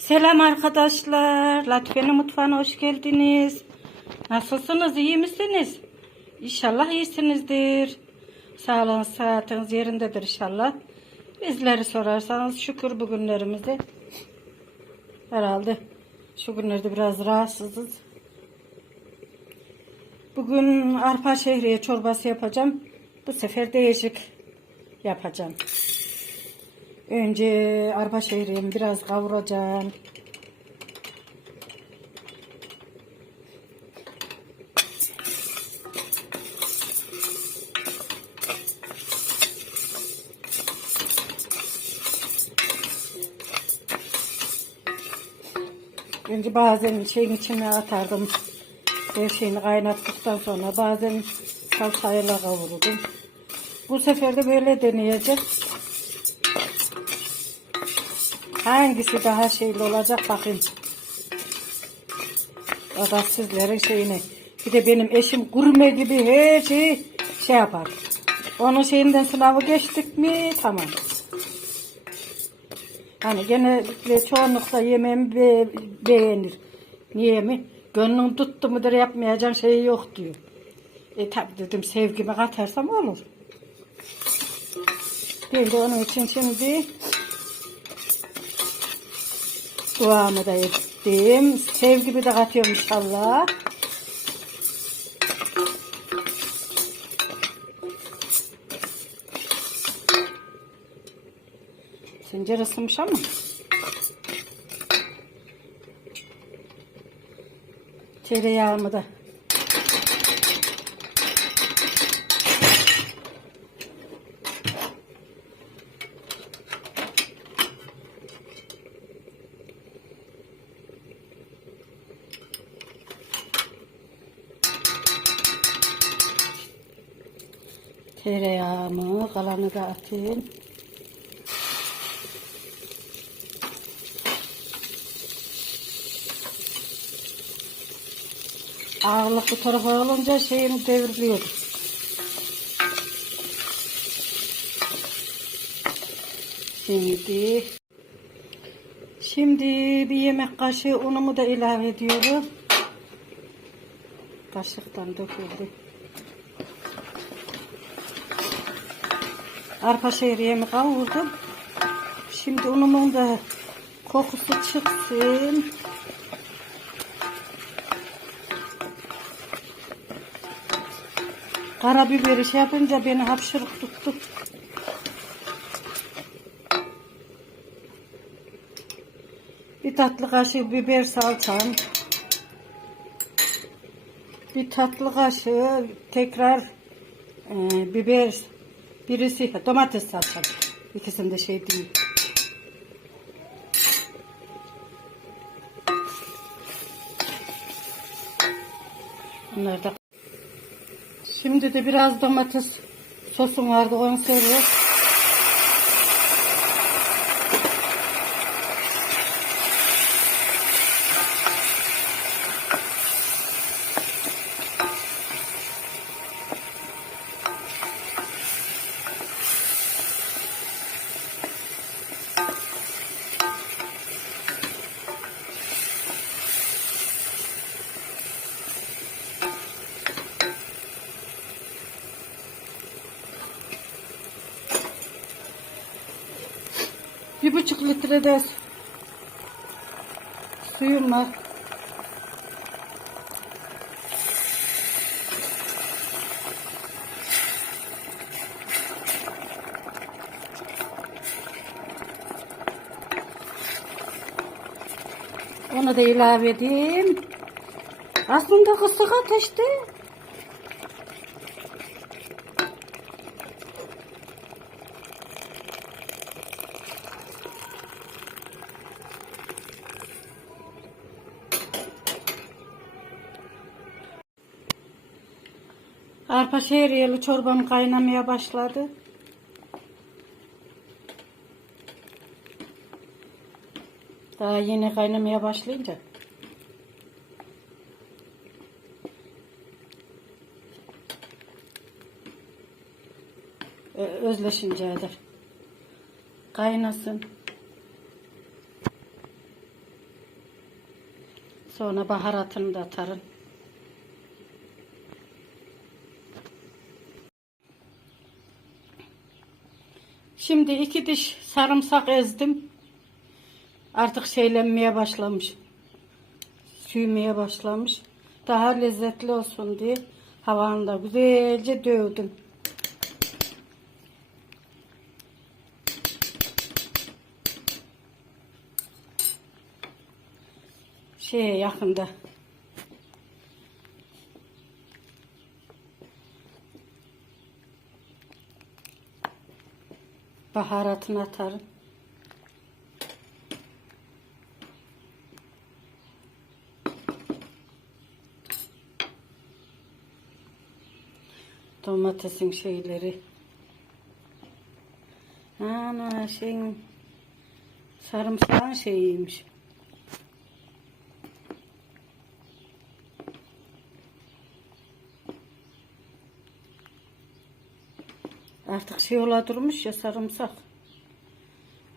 Selam arkadaşlar. Latife'nin mutfağına hoş geldiniz. Nasılsınız? iyi misiniz? İnşallah iyisinizdir. Sağlığınız, sıhhatiniz yerindedir inşallah. Bizleri sorarsanız şükür bugünlerimizi. Herhalde şu günlerde biraz rahatsızız. Bugün arpa şehriye çorbası yapacağım. Bu sefer değişik yapacağım. Önce arpa şehriyemi biraz kavuracağım. Önce bazen şeyin içine atardım. Her şeyini kaynattıktan sonra bazen salçayla kavururdum. Bu sefer de böyle deneyeceğim. Hangisi daha şeyli olacak bakayım. O da sizlerin şeyini. Bir de benim eşim gurme gibi her şeyi şey yapar. Onun şeyinden sınavı geçtik mi tamam. Hani genellikle çoğunlukla yemeğimi be- beğenir. Niye mi? Gönlüm tuttu mudur yapmayacağım şey yok diyor. E tabi dedim sevgimi katarsam olur. Ben de onun için şimdi duamı da ettim. Sevgimi de katıyorum inşallah. Tencere ısınmış ama. Tereyağımı da tereyağımı kalanı da atayım. Ağırlık bu tarafa olunca şeyini devriliyordu. Şimdi Şimdi bir yemek kaşığı unumu da ilave ediyorum. Kaşıktan döküldü. Arpa şehriyemi kavurdum. Şimdi unumun da kokusu çıksın. Karabiberi şey yapınca beni hapşırık tuttu. Bir tatlı kaşığı biber salçam. Bir tatlı kaşığı tekrar e, biber birisi domates salçam. İkisinde şey değil. Bunları da Şimdi de biraz domates sosum vardı onu seviyorum. Bir buçuk litre de suyum var. Onu da ilave edeyim. Aslında kısık ateşte. Arpa şehriyeli çorbam kaynamaya başladı. Daha yeni kaynamaya başlayınca. Özleşince eder. Kaynasın. Sonra baharatını da atarım. Şimdi iki diş sarımsak ezdim. Artık şeylenmeye başlamış. Süymeye başlamış. Daha lezzetli olsun diye havanı da güzelce dövdüm. Şeye yakında. Baharatını atarım. Domatesin şeyleri. Ana şeyin sarımsağın şeyiymiş. Artık şey ola durmuş ya sarımsak.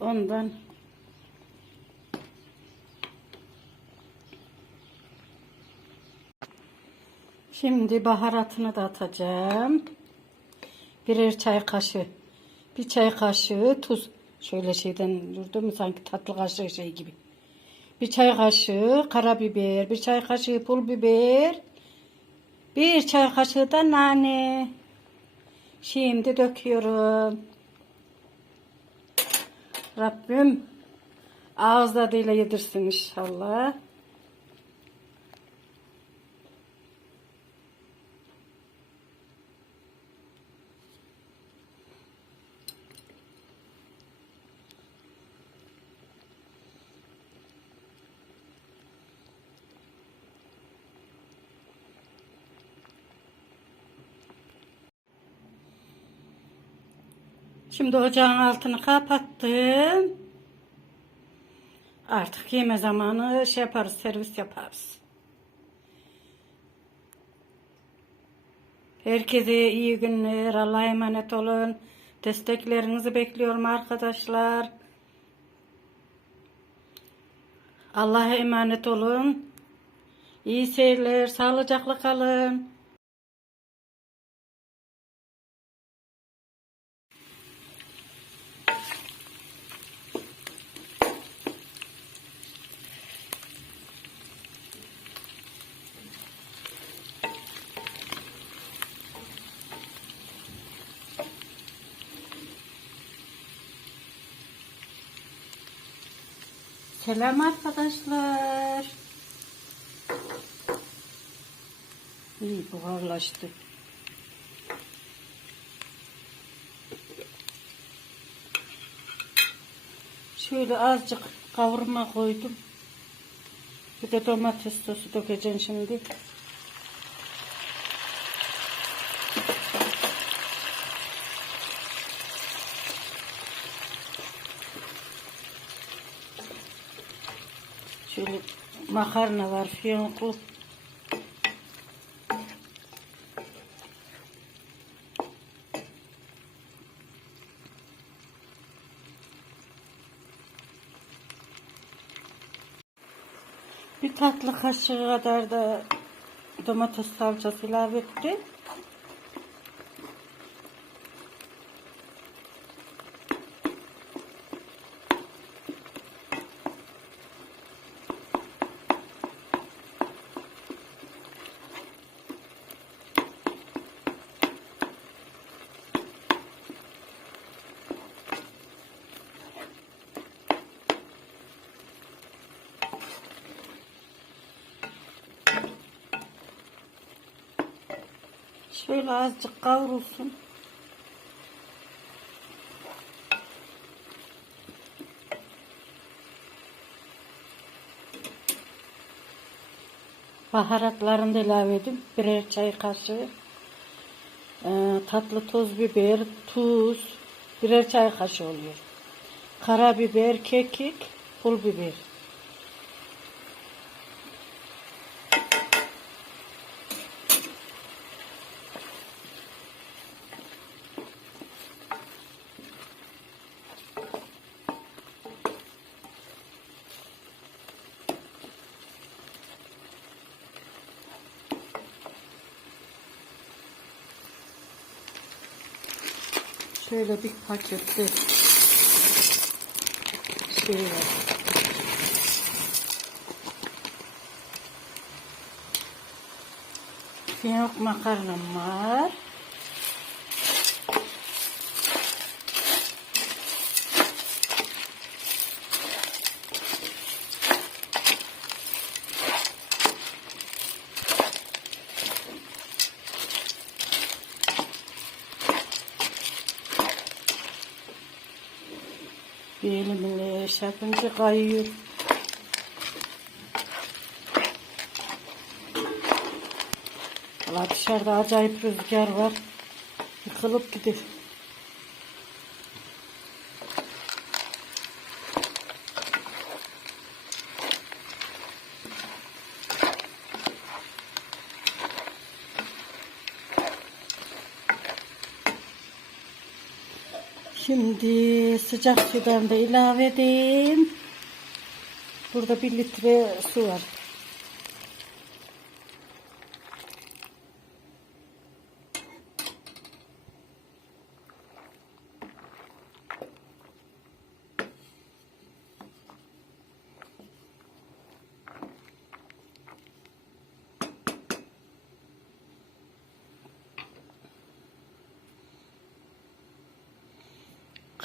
Ondan Şimdi baharatını da atacağım. Birer çay kaşığı. Bir çay kaşığı tuz. Şöyle şeyden durdu mu sanki tatlı kaşığı şey gibi. Bir çay kaşığı karabiber, bir çay kaşığı pul biber, bir çay kaşığı da nane. Şimdi döküyorum. Rabbim ağız tadıyla yedirsin inşallah. Şimdi ocağın altını kapattım. Artık yeme zamanı şey yaparız, servis yaparız. Herkese iyi günler. Allah'a emanet olun. Desteklerinizi bekliyorum arkadaşlar. Allah'a emanet olun. İyi seyirler. Sağlıcakla kalın. Selam arkadaşlar. İyi buharlaştı. Şöyle azıcık kavurma koydum. Bir de domates sosu dökeceğim şimdi. Şöyle makarna var fiyonklu. Bir tatlı kaşığı kadar da domates salçası ilave ettim. Şöyle azıcık kavrulsun. Baharatlarını da ilave edin. Birer çay kaşığı. Ee, tatlı toz biber, tuz, birer çay kaşığı oluyor. Karabiber, kekik, pul biber. Şöyle bir pakette şey var. Fiyonk makarnam var. Bir elimle şey kayıyor. Valla dışarıda acayip rüzgar var. Yıkılıp gidiyor. Şimdi sıcak sudan da ilave edeyim. Burada bir litre su var.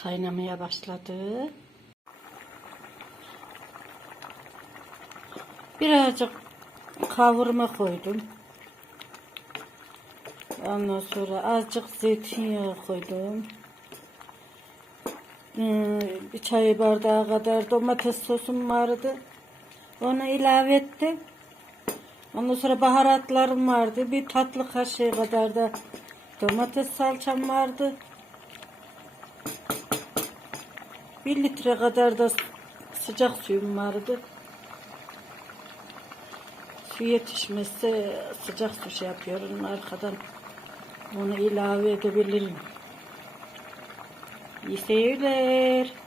Kaynamaya başladı. Birazcık kavurma koydum. Ondan sonra azıcık zeytinyağı koydum. Hmm, Bir çay bardağı kadar domates sosum vardı. Onu ilave ettim. Ondan sonra baharatlarım vardı. Bir tatlı kaşığı kadar da domates salçam vardı. Bir litre kadar da sıcak suyum vardı. Su yetişmezse sıcak su şey yapıyorum arkadan. Onu ilave edebilirim. İyi seyirler.